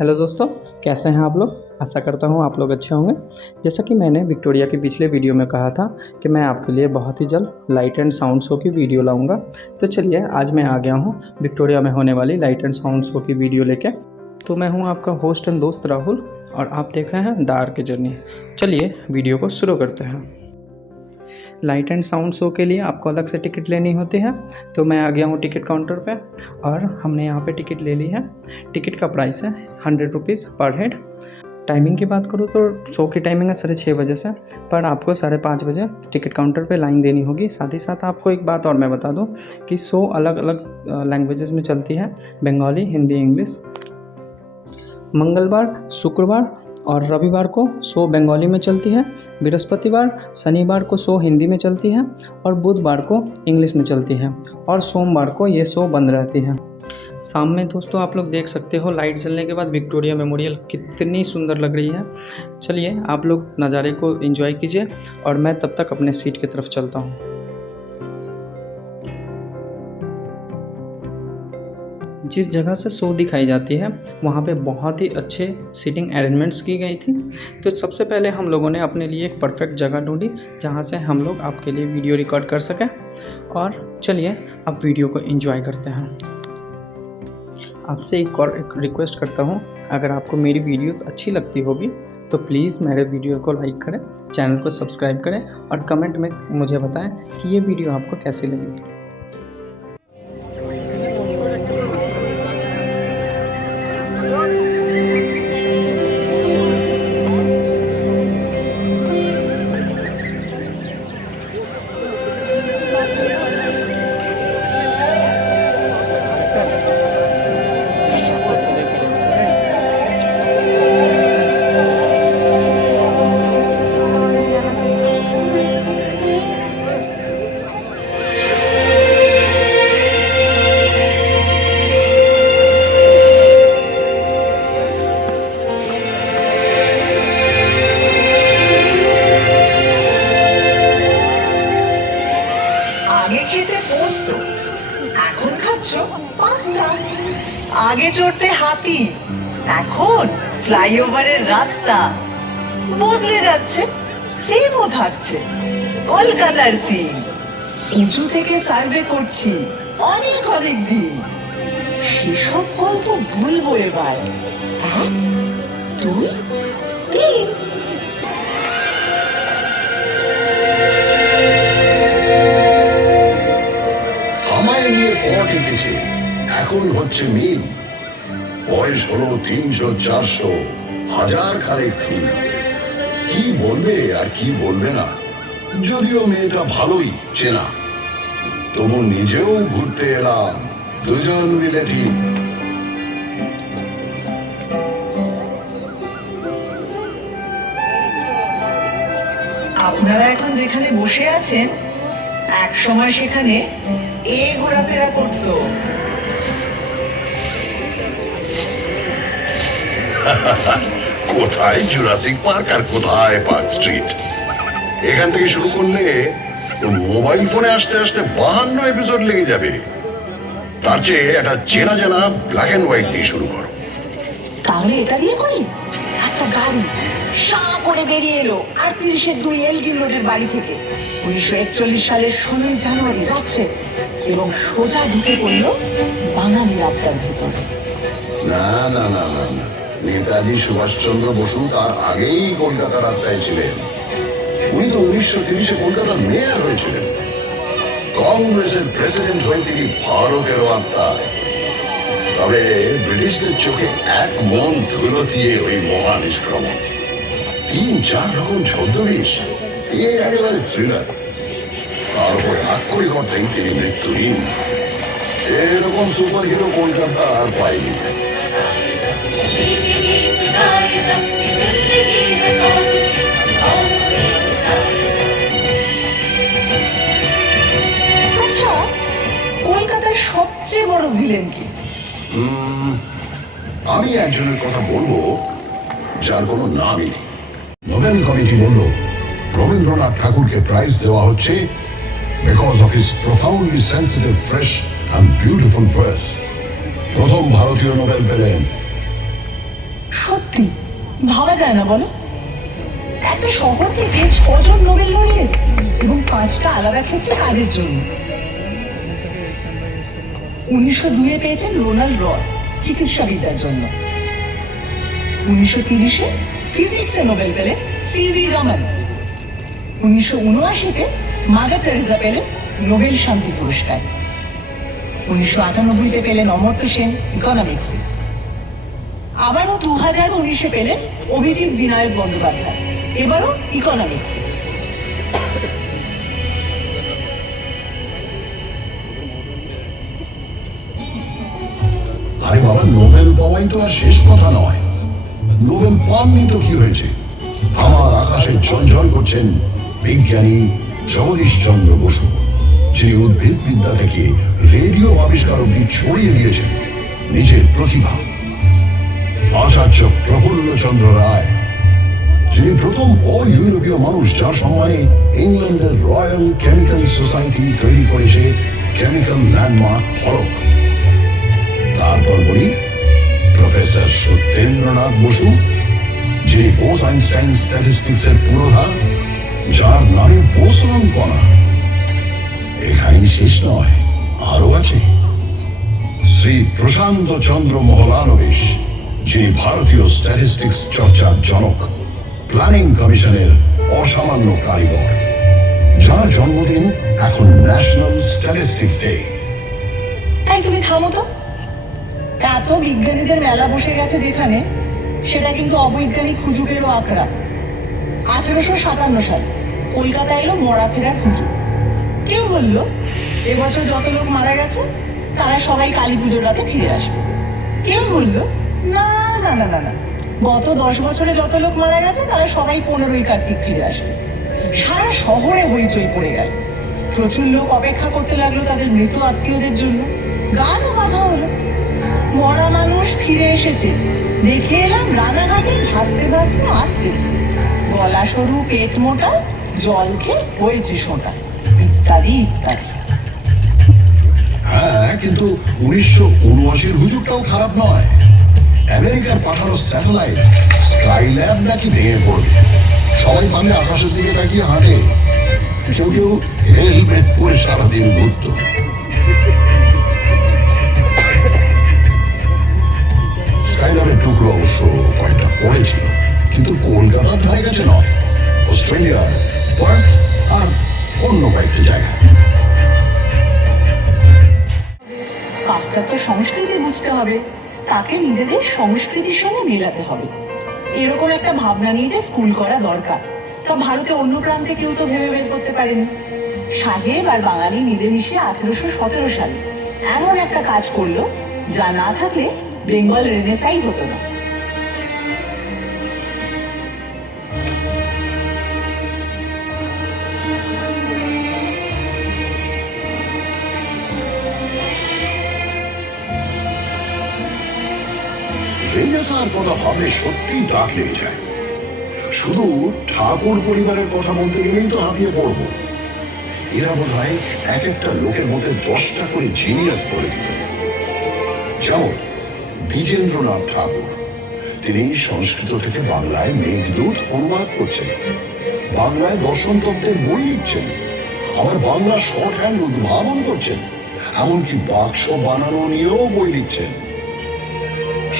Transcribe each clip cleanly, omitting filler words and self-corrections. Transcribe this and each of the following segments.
Hello दोस्तों, कैसे हैं आप लोग। आशा करता हूँ आप लोग अच्छे होंगे। जैसा कि मैंने विक्टोरिया के पिछले वीडियो में कहा था कि मैं आपके लिए बहुत ही जल्द लाइट एंड साउंड शो की वीडियो लाऊंगा। तो चलिए आज मैं आ गया हूँ विक्टोरिया में होने वाली लाइट एंड साउंड शो की वीडियो लेके। तो मैं हूँ आपका होस्ट एंड दोस्त राहुल और आप देख रहे हैं द आर जर्नी। चलिए वीडियो को शुरू करते हैं। लाइट एंड साउंड शो के लिए आपको अलग से टिकट लेनी होती है। तो मैं आ गया हूँ टिकट काउंटर पे और हमने यहाँ पे टिकट ले ली है। टिकट का प्राइस है 100 रुपीज़ पर हेड। टाइमिंग की बात करूँ तो शो की टाइमिंग है 6:30 बजे से, पर आपको 5:30 बजे टिकट काउंटर पे लाइन देनी होगी। साथ ही साथ आपको एक बात और मैं बता दूँ कि शो अलग अलग लैंग्वेजेस में चलती है, बंगाली, हिंदी, इंग्लिश। मंगलवार, शुक्रवार और रविवार को शो बंगाली में चलती है। बृहस्पतिवार, शनिवार को शो हिंदी में चलती है और बुधवार को इंग्लिश में चलती है और सोमवार को ये शो बंद रहती है। शाम में दोस्तों आप लोग देख सकते हो लाइट जलने के बाद विक्टोरिया मेमोरियल कितनी सुंदर लग रही है। चलिए आप लोग नज़ारे को एंजॉय कीजिए और मैं तब तक अपने सीट की तरफ चलता हूँ। जिस जगह से शो दिखाई जाती है वहाँ पे बहुत ही अच्छे सीटिंग अरेंजमेंट्स की गई थी। तो सबसे पहले हम लोगों ने अपने लिए एक परफेक्ट जगह ढूंढी जहाँ से हम लोग आपके लिए वीडियो रिकॉर्ड कर सकें। और चलिए अब वीडियो को एंजॉय करते हैं। आपसे एक रिक्वेस्ट करता हूँ, अगर आपको मेरी वीडियोस अच्छी लगती होगी तो प्लीज़ मेरे वीडियो को लाइक करें, चैनल को सब्सक्राइब करें और कमेंट में मुझे बताएं कि ये वीडियो आपको कैसी लगी। আগে খেতে পোস্ত, এখন খাচ্ছ পাস্তা। আগে চড়তে হাতি, এখন ফ্লাইওভারের রাস্তা। বদলে যাচ্ছে, সেমও থাকছে কলকাতার সিন। উঁচু থেকে সার্ভে করছি অনেক অনেক দিন। সেসব গল্প বলবো এবার। 1, 2, 3। এঁকেছে এখন হচ্ছে মিল। বয়স হলো 300, 400, হাজার খানেক থিম। কি বলবে আর কি বলবে না, যদিও মেয়েটা ভালোই চেনা, তবু নিজেও ঘুরতে এলাম, দুজন মিলে থিম। আপনারা এখন যেখানে বসে আছেন এক সময় সেখানে এ ঘোরাফেরা করত। কোথায় জুরাসিক পার্ক আর কোথায় পার্ক স্ট্রিট। এখান থেকে শুরু করলে মোবাইল ফোনে আসতে আসতে 52 এপিসোড লেগে যাবে। তার চেয়ে একটা চেনা জানা ব্ল্যাক এন্ড হোয়াইট দিয়ে শুরু করো। তাহলে এটা দিয়ে করি। একটা গাড়ি সা করে বেরিয়ে এলো 38-2 এলগিন রোডের বাড়ি থেকে 1941 সালের 16 জানুয়ারি রাত্রে এবং সোজা ঢুকে পড়ল বাঙালি রাস্তার ভেতরে। না না না না না, নেতাজি সুভাষচন্দ্র বসু তার আগেই কলকাতার আত্মায় ছিলেন। উনি তো 1930-এ কলকাতার মেয়র হয়েছিলেন। কংগ্রেসের প্রেসিডেন্ট হয়ে তিনি ভারতেরও আত্মায়। তবে ব্রিটিশদের চোখে এক মন ধুলো দিয়ে ওই মহানিষ্ক্রমণ, 3-4 রকম ছদ্মবেশ, একেবারে থ্রিলার। তার উপরে আক্ষরিক অর্থেই তিনি মৃত্যুহীন। এরকম সুপার হিরো কলকাতা আর পাইনি। আচ্ছা, কলকাতার সবচেয়ে বড় ভিলেন কি? আমি একজনের কথা বলবো যার কোনো নামই নেই। নোবেল কমিটি বলল রবীন্দ্রনাথ ঠাকুরকে প্রাইজ দেওয়া হচ্ছে because of his profoundly sensitive, fresh and beautiful verse। প্রথম ভারতীয় নোবেল পেলেন সত্যি ভাবা যায় না বলো, একটা শহর থেকে 6 জন নোবেল লরিয়েট এবং 5টা আলাদা ক্ষেত্রে কাজের জন্য। 1902-এ পেয়েছেন রোনাল্ড রস চিকিৎসাবিদ্যার জন্য। 1930-এ ফিজিক্সে নোবেল পেলেন সিভি রমন। 1979-তে মাদার টেরেসা পেলেন নোবেল শান্তি পুরস্কার। 1998-তে পেলেন অমর্ত্য সেন ইকোনমিক্সে। আবারও 2019-এ পেলেন অভিজিৎ বিনায়ক বন্দ্যোপাধ্যায়, এবারও ইকোনমিক্সে। আরে বাবা, নোবেল পাওয়াই তো আর শেষ কথা নয়। নোবেল পাননি তো কি হয়েছে? আমার আকাশে ঝলঝল করছেন বিজ্ঞানী জগদীশ চন্দ্র বসু, যিনি উদ্ভিদ বিদ্যা থেকে রেডিও আবিষ্কার অব্দি ছড়িয়ে দিয়েছেন নিজের প্রতিভা। আচার্য প্রফুল্ল চন্দ্র রায়, যিনি প্রথম ইউরোপীয় মানুষ যার সম্মানে ইংল্যান্ডের রয়্যাল কেমিক্যাল সোসাইটি তৈরি করেছে কেমিক্যাল ল্যান্ডমার্ক ফলক। তারপর বলি প্রফেসর সত্যেন্দ্রনাথ বসু, যিনি বোস আইনস্টাইন স্ট্যাটিস্টিক্স এর পুরোধা, যার নামে বোসন কণা। এখানেই শেষ নয়, আরো আছে শ্রী প্রশান্ত চন্দ্র মহলানবিশ, যিনি ভারতীয় স্ট্যাটিস্টিক্স চর্চার জনক, প্ল্যানিং কমিশনের অসামান্য কারিগর, যার জন্মদিন এখন ন্যাশনাল স্ট্যাটিস্টিক্স ডে। এই তুমি থামো তো, এত বিজ্ঞানীদের মেলা বসে গেছে যেখানে, সেটা কিন্তু অবৈজ্ঞানিক হুজুগেরও আখড়া। 1857 সাল কলকাতা এলো মরা ফেরার হুজুগ। কেউ বলল এবছর যত লোক মারা গেছে তারা সবাই কালী পুজোর রাতে ফিরে আসবে। কেউ বলল না না না না না, গত 10 বছরে যত লোক মারা গেছে তারা সবাই 15ই কার্তিক ফিরে আসবে। সারা শহরে হইচই পড়ে গেল। প্রচুর লোক অপেক্ষা করতে লাগলো তাদের মৃত আত্মীয়দের জন্য। গানও বাঁধা হলো, মরা মানুষ ফিরে এসেছে, দেখে এলাম রানাঘাটে ভাসতে ভাসতে আসতেছে, গলা সরু পেট মোটা, জল খেয়ে হয়েছে সোঁটা, ইত্যাদি ইত্যাদি। হ্যাঁ, কিন্তু 1979-এর হুজুগটাও খারাপ নয়। আমেরিকার পাঠানো স্যাটেলাইট স্কাইল্যাব নাকি ভেঙে পড়বে, সবাই পারলে আকাশের দিকে তাকিয়ে হাঁটে, কেউ কেউ হেলমেট পরে সারাদিন ঘুরত। স্কাইল্যাবের টুকরো অবশ্য কয়েকটা পড়েছিল, কিন্তু কলকাতার ধারে কাছে নয়, অস্ট্রেলিয়ার পার্থ আর অন্য কয়েকটি জায়গা। পাশ্চাত্য সংস্কৃতি বুঝতে হবে, তাকে নিজেদের সংস্কৃতির সঙ্গে মেলাতে হবে, এরকম একটা ভাবনা নিয়ে যে স্কুল করা দরকার, তা ভারতে অন্য প্রান্তে কেউ তো ভেবে বের করতে পারেনি। সাহেব আর বাঙালি মিলেমিশে 1817 সালে এমন একটা কাজ করলো যা না থাকলে বেঙ্গল রেনেসাই হতো না। রেনেসাঁর কথা ভাবলে সত্যি দাগ লেগে যায়। শুধু ঠাকুর পরিবারের কথা বলতে গেলেই তো হাঁপিয়ে পড়বো। এরা বোধ হয় এক একটা লোকের মধ্যে 10টা করে জিনিয়াস করে দিত। যেমন দ্বিজেন্দ্রনাথ ঠাকুর, তিনি সংস্কৃত থেকে বাংলায় মেঘদূত অনুবাদ করছেন, বাংলায় দর্শন তত্ত্বের বই লিখছেন, আবার বাংলা শর্ট হ্যান্ড উদ্ভাবন করছেন, এমনকি বাক্স বানানো নিয়েও বই লিখছেন।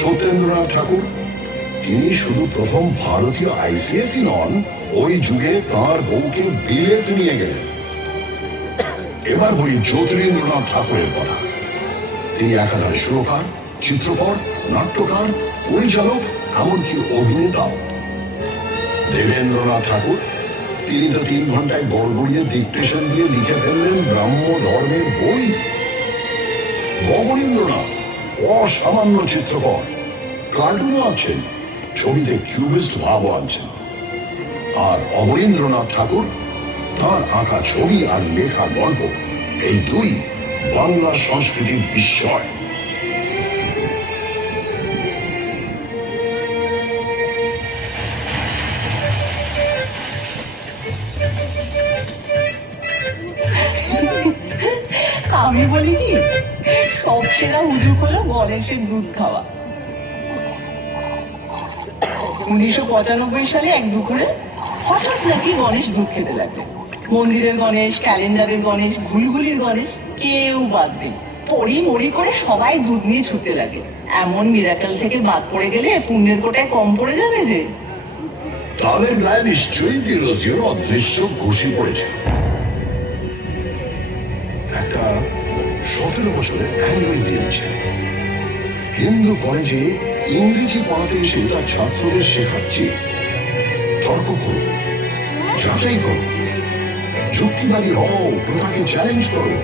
সত্যেন্দ্রনাথ ঠাকুর, তিনি শুধু প্রথম ভারতীয় আইসিএসই নন, ওই যুগে তাঁর বউকে বিলেত নিয়ে গেলেন। এবার বলি জ্যোতিরিন্দ্রনাথ ঠাকুরের কথা। তিনি একাধারে সুরকার, চিত্রকর, নাট্যকার, পরিচালক, এমনকি অভিনেতাও। দেবেন্দ্রনাথ ঠাকুর, তিনি তো 3 ঘন্টায় গড়গড়িয়ে ডিকটেশন দিয়ে লিখে ফেললেন ব্রাহ্ম ধর্মের বই। গগনেন্দ্রনাথ অসামান্য চিত্রকর, কার্টুনও আছেন, ছবিতে কিউবিস্ট ভাবও আনছেন। আর অবনীন্দ্রনাথ ঠাকুর, তাঁর আঁকা ছবি আর লেখা গল্প, এই দুই বাংলা সংস্কৃতির বিস্ময়। আমি বলি কি, সব সেরা হুজুগ হলো গণেশের দুধ খাওয়া। 1995 সালে এক দুপুরে হঠাৎ নাকি গণেশ দুধ খেতে লাগলেন। মন্দিরের গণেশ, ক্যালেন্ডারের গণেশ, ঘুলঘুলির গণেশ কেউ বাদ নেই। পড়ি মরি করে সবাই দুধ নিয়ে ছুটতে লাগে। এমন মিরাকেল থেকে বাদ পড়ে গেলে পুণ্যের কোটায় কম পড়ে যাবে যে। তাদের গায়ে নিশ্চয়ই বিরোধীয় অদৃশ্য ঘুষি পড়েছে। একটা 17 বছরের অ্যাংলো ইন্ডিয়ান ছেলে হিন্দু কলেজে ইংরেজি পড়াতে এসে তার ছাত্রদের শেখাচ্ছে তর্ক করো, যাচাই করো, যুক্তিবাদী হও, প্রথাকে চ্যালেঞ্জ করো।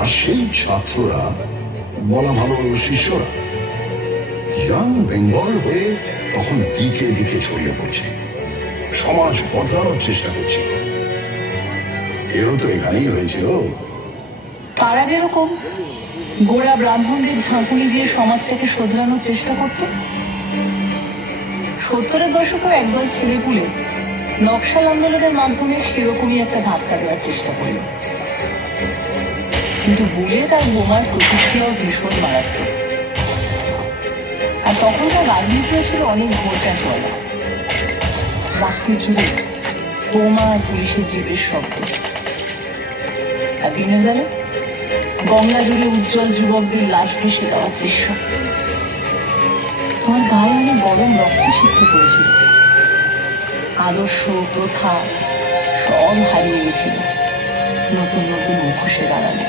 আর সেই ছাত্ররা, বলা ভালো শিষ্যরা, ইয়াং বেঙ্গল হয়ে তখন দিকে দিকে ছড়িয়ে পড়ছে, সমাজ বদলানোর চেষ্টা করছে। এরও তো এখানেই হয়েছিল। তারা যেরকম গোড়া ব্রাহ্মণদের ঝাঁকুনি দিয়ে সমাজটাকে শোধরানোর চেষ্টা করত, 70-এর দশকেও একদল ছেলেপুলে নকশাল আন্দোলনের মাধ্যমে সেরকমই একটা ধাক্কা দেওয়ার চেষ্টা করল। কিন্তু বুলেট আর বোমার প্রতিক্রিয়াও ভীষণ মারাত্মক। আর তখনকার রাজনীতিও ছিল অনেক ঘোরটা চলা। রাত্রি জুড়ে বোমা আর পুলিশের জিপের শব্দ। আর দিনের বেলা গঙ্গা জুড়ে উজ্জ্বল যুবকদের লাশ ভেসে যাওয়ার দৃশ্য। তোমার গায়ে অনেক গরম রক্ত সিদ্ধ করেছিল। আদর্শ, প্রথা সব হারিয়ে গেছিল নতুন নতুন মুখোশের আড়ালে।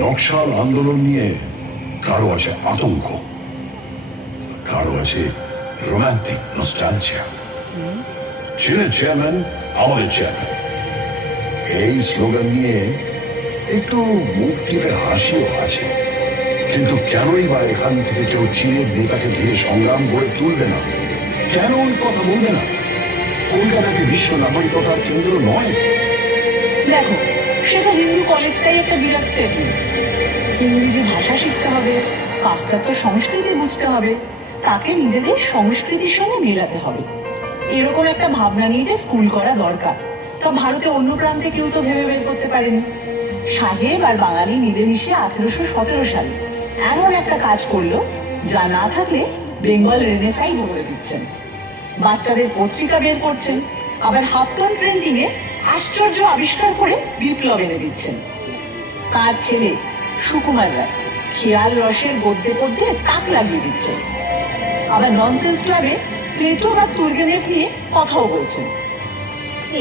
নকশাল আন্দোলন নিয়ে কারো আছে আতঙ্ক, কারো আছে রোমান্টিক নস্টালজিয়া। চীনের চেয়ারম্যান আমাদের চেয়ারম্যান, এই স্লোগান নিয়ে একটু মুখ টিপে হাসিও আছে। কিন্তু কেনই বা এখান থেকে কেউ চীনের নেতাকে ঘিরে সংগ্রাম গড়ে তুলবে না? কেন ওই কথা বলবে না? কলকাতাকে বিশ্ব নাগরিকতার কেন্দ্র নয়? দেখো, সেটা হিন্দু কলেজটাই একটা বিরাট স্টেটমেন্ট। ইংরেজি ভাষা শিখতে হবে, পাশ্চাত্য সংস্কৃতি বুঝতে হবে, তাকে নিজেদের সংস্কৃতির সঙ্গে মেলাতে হবে, এরকম একটা ভাবনা নিয়ে যে স্কুল করা দরকার, তা ভারতে অন্য প্রান্তে কেউ তো ভেবে বের করতে পারেনি। সাহেব আর বাঙালি মিলেমিশে 1817 সালে এমন একটা কাজ করলো যা না থাকলে বেঙ্গল রেনেসাই বলে দিচ্ছেন। বাচ্চাদের পত্রিকা বের করছেন, আবার হাফটন প্রিন্টিং এ আশ্চর্য আবিষ্কার করে বিপ্লব এনে দিচ্ছেন। তার ছেলে সুকুমার রায় খেয়াল রসের গদ্যে পদ্যে তাক লাগিয়ে দিচ্ছেন। আবার ননসেন্স ক্লাবে প্লেটো বা তুর্গেনেভ নিয়ে কথাও বলছেন।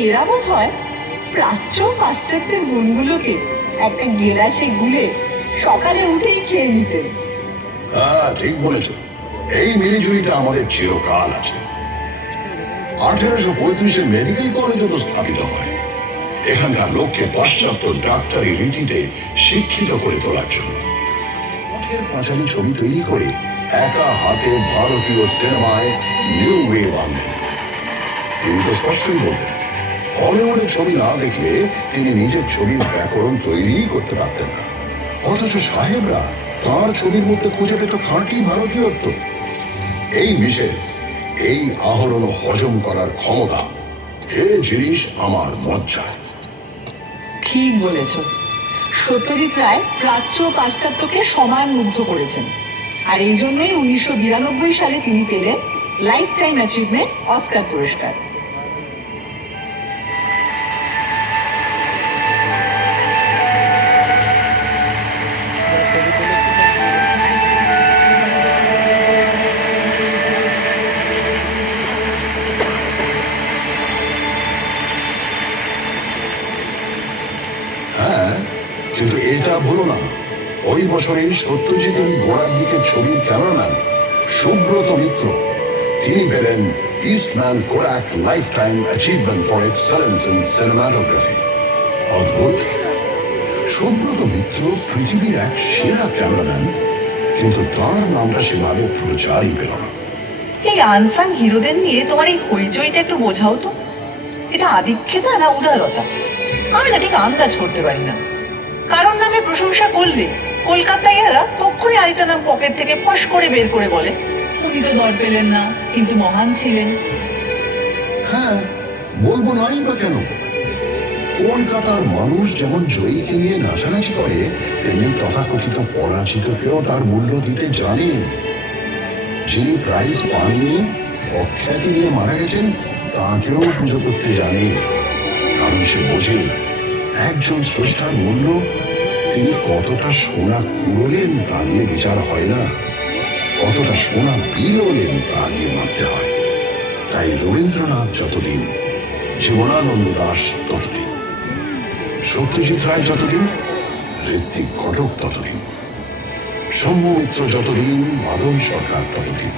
এরা বোধ হয় প্রাচ্য পাশ্চাত্যের গুণগুলোকে একটা গেলাসে গুলে সকালে উঠেই খেয়ে নিতেন। হ্যাঁ, ঠিক বলেছ। এই মিলিজুলিটা আমাদের চিরকাল আছে। 1835-এ মেডিকেল কলেজও তো স্থাপিত হয় এখানকার লোককে পাশ্চাত্য ডাক্তারি রীতিতে শিক্ষিত করে তোলার জন্য। পথের পাঁচালী ছবি তৈরি করে একা হাতে ভারতীয় সিনেমায় নিউ ওয়েভ আনলেন। তিনি তো স্পষ্টই বলতেন, হলিউডের ছবি না দেখলে তিনি নিজের ছবির ব্যাকরণ তৈরি করতে পারতেন না। অথচ সাহেবরা তাঁর ছবির মধ্যে খুঁজে পেত খাঁটি ভারতীয়ত্ব। এই বিশেষ, এই আহরণ হজম করার ক্ষমতা, এ জিনিস আমার মজ্জায়। ঠিক বলেছ। সত্যজিৎ রায় প্রাচ্য ও পাশ্চাত্যকে সমান মুগ্ধ করেছেন। আর এই জন্যই 1992 সালে তিনি পেলেন লাইফ টাইম অ্যাচিভমেন্ট অস্কার পুরস্কার। হ্যাঁ, কিন্তু এটা ভুলো না, ওই বছরেই সত্যজিতের গোড়ার দিকের ছবির ক্যামেরাম্যান সুব্রত মিত্র, তিনি পেলেন Eastman Kodak life time achievement for excellence in cinematography. অদ্ভুত, সুব্রত মিত্র পৃথিবীর এক সেরা ক্যামেরাম্যান, কিন্তু তার নামটা সেভাবে প্রচারই পেল না। এই আনসাং হিরোদের নিয়ে তোমার এই হইচইটা একটু বোঝাও তো। এটা আদিক্ষেতা না উদারতা? আমি না ঠিক আন্দাজ করতে পারি না। কারোর নামে প্রশংসা করলে কলকাতাইয়ারা তক্ষুনি আরেকটা নাম পকেট থেকে ফস করে বের করে বলে, উনি তো দর পেলেন না, কিন্তু মহান ছিলেন। হ্যাঁ, বলবো নাই বা কেন? কলকাতার মানুষ যেমন জয়ীকে নিয়ে নাচানাচি করে, তেমনি তথাকথিত পরাজিতকেও তার মূল্য দিতে জানে। যিনি প্রাইজ পাননি, অখ্যাতি নিয়ে মারা গেছেন, তাকেও পুজো করতে জানে। কারণ সে বোঝে একজন স্রষ্টার মূল্য তিনি কতটা সোনা কুড়োলেন তা দিয়ে বিচার হয় না, কতটা সোনা বিলোলেন তা দিয়ে মাপতে হয়। তাই রবীন্দ্রনাথ যতদিন, জীবনানন্দ দাশ ততদিন, সত্যজিৎ রায় যতদিন, ঋত্বিক ঘটক ততদিন, সৌম্য মিত্র যতদিন, মাধব সরকার ততদিন,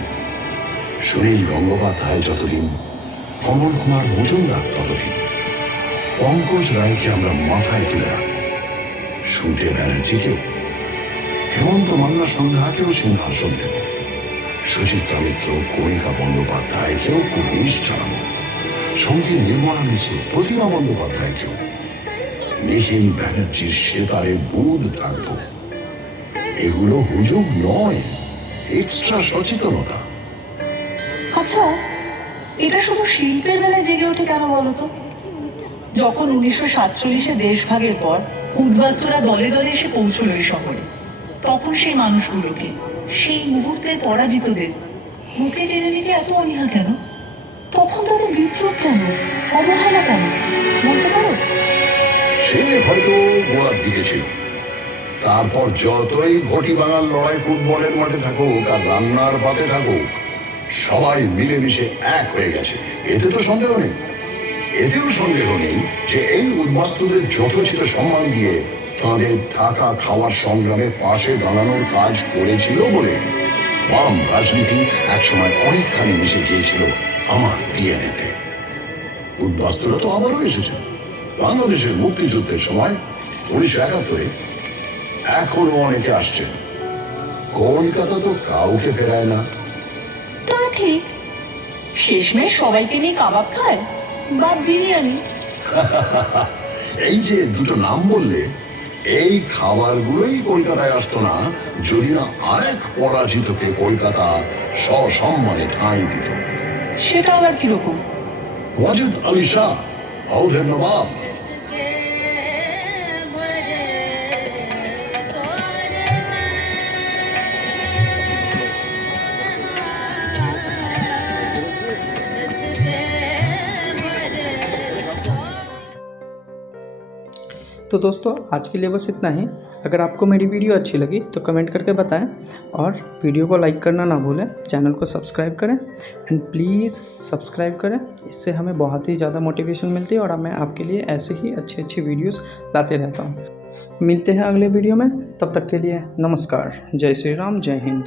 সুনীল গঙ্গোপাধ্যায় যতদিন, কমল কুমার মজুমদার ততদিন, পঙ্কজ রায়কে আমরা মাথায় তুলে রাখব, সুটে ব্যানার্জিকেও, হেমন্ত মান্না সন্ধ্যাকেও সিংহাসন দেব, সুচিত্রা মিত্র, কণিকা বন্দ্যোপাধ্যায়কেও কুর্নিশ জানাবো, সঙ্গে নির্মলা মিশ্র, প্রতিমা বন্দ্যোপাধ্যায়কেও। নিখিল ব্যানার্জির সেতারে বুধ থাকব। এগুলো হুজুগ নয়, এক্সট্রা সচেতনতা। আচ্ছা, এটা শুধু শিল্পের বেলায় জেগে ওঠে কেন বলতো? যখন 1947-এ দেশভাগের পর উদ্বাস্তুরা দলে দলে এসে পৌঁছলো এই শহরে, তখন সেই মানুষগুলোকে, সেই মুহূর্তের পরাজিতদের বুকে টেনে নিতে এত অনীহা কেন? তখন তাদের বিদ্রোহ কেন, অবহেলা কেন, বলতে পারো? সে হয়তো গোড়ার দিকে ছিল। তারপর যতই ঘটি বাঙাল লড়াই ফুটবলের মাঠে থাকুক আর রান্নার পাতে থাকুক, সবাই মিলেমিশে এক হয়ে গেছে, এতে তো সন্দেহ নেই। এতেও সন্দেহ নেই যে এই উদ্বাস্তুদের যথোচিত সম্মান দিয়ে তাঁদের থাকা খাওয়ার সংগ্রামে পাশে দাঁড়ানোর কাজ করেছিল বলে বাম রাজনীতি একসময় অনেকখানি মিশে গিয়েছিল আমার ডিএনএতে। উদ্বাস্তুরা তো আবারও এসেছে বাংলাদেশের মুক্তিযুদ্ধের সময় 1971-এ, এখনো অনেকে আসছেন। কলকাতা তো কাউকে ফেরায় না। তা ঠিক, শেষমেশ সবাইকে নিয়ে কাবাব খায় বা বিরিয়ানি। এই যে দুটো নাম বললে, এই খাবারগুলোই কলকাতায় আসতো না যদি না আরেক পরাজিতকে কলকাতা সসম্মানে ঠাঁই দিত। সেটা আবার কিরকম? ওয়াজেদ আলী শাহ, আউধের নবাব। तो दोस्तों आज के लिए बस इतना ही। अगर आपको मेरी वीडियो अच्छी लगी तो कमेंट करके बताएं और वीडियो को लाइक करना ना भूलें, चैनल को सब्सक्राइब करें एंड प्लीज़ सब्सक्राइब करें। इससे हमें बहुत ही ज़्यादा मोटिवेशन मिलती है और मैं आपके लिए ऐसे ही अच्छी अच्छी वीडियोस लाते रहता हूँ। मिलते हैं अगले वीडियो में, तब तक के लिए नमस्कार। जय श्री राम, जय हिंद।